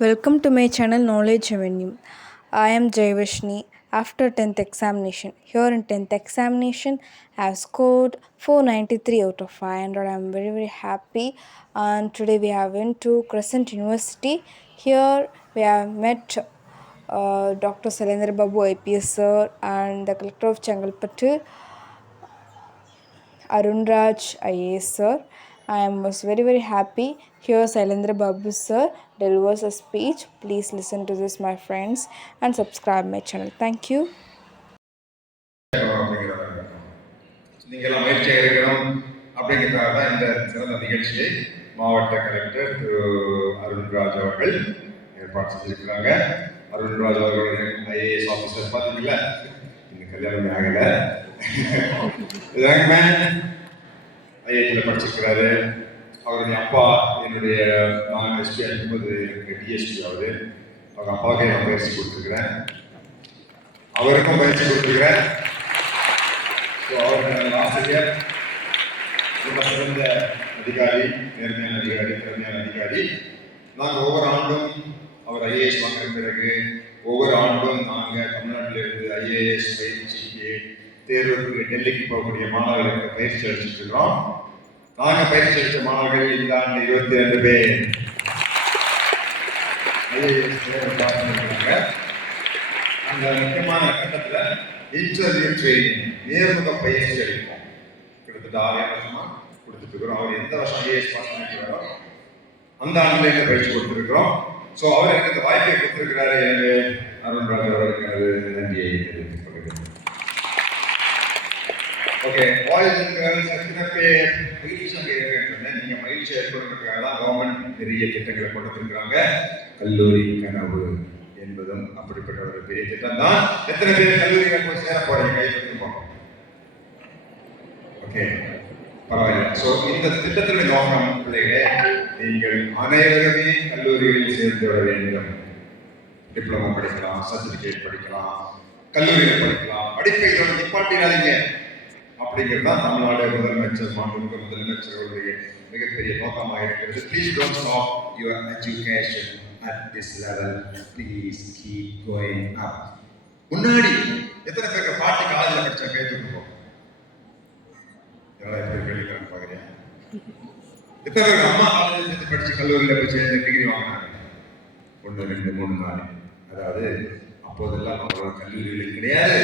Welcome to my channel Knowledge Avenue. I am Jayavashni. After 10th examination, here in 10th examination, I have scored 493 out of 500. I am very happy. And today we have went to Crescent University. Here we have met Dr. Sailendra Babu IPS sir and the collector of Chengalpattu, Arunraj IAS sir. I was very happy. Here Sailendra Babu sir delivers a speech. Please listen to this, my friends, and subscribe my channel. Thank you. நீங்கள் அமைச்சர் இருக்கணும் அப்படிங்கிறதுக்காக தான் இந்த சிறந்த நிகழ்ச்சியை மாவட்ட collector திரு அருண்ராஜ் அவர்கள் ஏற்பாடு செஞ்சிருக்கிறாங்க. அருண்ராஜ் அவர்களுடைய ஐஏஎஸ் ஆஃபீஸர் பார்த்தீங்களா, இன்னும் கல்யாணமே ஆகலை, ஐஐடியில் படிச்சிருக்கிறாரு. அவருடைய அப்பா என்னுடைய நான் எஸ்பி அனுப்பும்போது எனக்கு டிஎஸ்பி ஆகுது. அவங்க அப்பாவுக்கே நான் பயிற்சி கொடுத்துருக்குறேன், அவருக்கும் பயிற்சி கொடுத்துருக்குறேன். ஸோ அவர் ஆசிரியர், ரொம்ப சிறந்த அதிகாரி, நேர்மையான அதிகாரி, திறமையான அதிகாரி. நாங்கள் ஒவ்வொரு ஆண்டும் அவர் ஐஏஎஸ் வாங்கின பிறகு ஒவ்வொரு ஆண்டும் நாங்கள் தமிழ்நாட்டிலிருந்து ஐஏஎஸ் பயிற்சிக்கு தேர்வுக்கு டெல்லிக்கு போகக்கூடிய மாணவர்களுக்கு பயிற்சி அளிச்சுட்டு இருக்கிறோம். நாங்கள் பயிற்சி அளித்த மாணவர்கள் இந்த ஆண்டு 22 பேர் ஐஏஎஸ் தேர்வு பார்த்துருக்காங்க. அந்த முக்கியமான கட்டத்தில் இன்டர்வியூ ட்ரைனிங், நேர்முக பயிற்சி அளிப்போம். கிட்டத்தட்ட 6 வருஷமா கொடுத்துட்டு இருக்கிறோம். அவர் எந்த வருஷம் ஐஏஎஸ் பாஸ் பண்ணிக்கிறாரோ அந்த ஆண்டுலேருந்து பயிற்சி கொடுத்துருக்கிறோம். ஸோ அவர் எனக்கு இந்த வாய்ப்பை கொடுத்துருக்கிறாரு. எனவே அருண்ராஜ் அவருக்கு அது நன்றியை தெரிவித்துக் கொள்கிறேன். ஓகே, பாய்ஸ் அண்ட் கேர்ள்ஸ் எத்தனை பேர் மகிழ்ச்சியாக இருக்கின்றன? நீங்கள் மகிழ்ச்சி ஏற்படுறதுக்காக தான் கவர்மெண்ட் பெரிய திட்டங்களை கொண்டு வந்திருக்கிறாங்க. கல்லூரி கனவு என்பதும் அப்படிப்பட்ட ஒரு பெரிய திட்டம் தான். எத்தனை பேர் கல்லூரியில் போய் சேர போறீங்க? கை தட்டுவோம். ஓகே, பரவாயில்ல. ஸோ இந்த திட்டத்தினுடைய நோக்கம் பிள்ளைகளே, நீங்கள் அனைவருமே கல்லூரிகளில் சேர்ந்து விட வேண்டும். டிப்ளமோ படிக்கலாம், சர்டிபிகேட் படிக்கலாம், கல்லூரியில் படிக்கலாம். படிப்பை இதோட நிப்பாட்டினாதீங்க அப்படிங்கிறது தான் தமிழ்நாடு முதலமைச்சர் மாண்புமிகு முதலமைச்சர்களுடைய மிகப்பெரிய நோக்கமாக இருக்கிறது. Please don't stop your education at this level, please keep going up. முன்னாடி எத்தனை பேருக்கு பாட்டி காலேஜில் படிச்ச கை தூக்குவோம்? எவ்வளோ பேர் கேள்விக்கிறாங்க பார்க்குறேன். எத்தனை பேருக்கு அம்மா காலேஜில் சேர்ந்து படிச்சு கல்லூரியில் போய் சேர்ந்து டிகிரி வாங்கினாங்க? 1 2 3 4. அதாவது அப்போதெல்லாம் அவங்களோட கல்லூரிகளும் கிடையாது,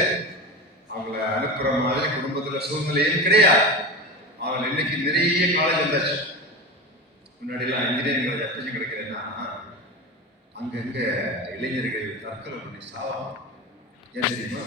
அவங்கள அனுப்புற மாதிரி குடும்பத்தில் சூழ்நிலையும் கிடையாது. அவங்க இன்னைக்கு நிறைய காலேஜ் வந்தாச்சு. முன்னாடியெல்லாம் இன்ஜினியரிங் காலேஜ் எப்படி கிடைக்கிறதுன்னா அங்கங்க இளைஞர்கள் தற்கொலை பண்ணி சாவாங்க. ஏன் தெரியுமா?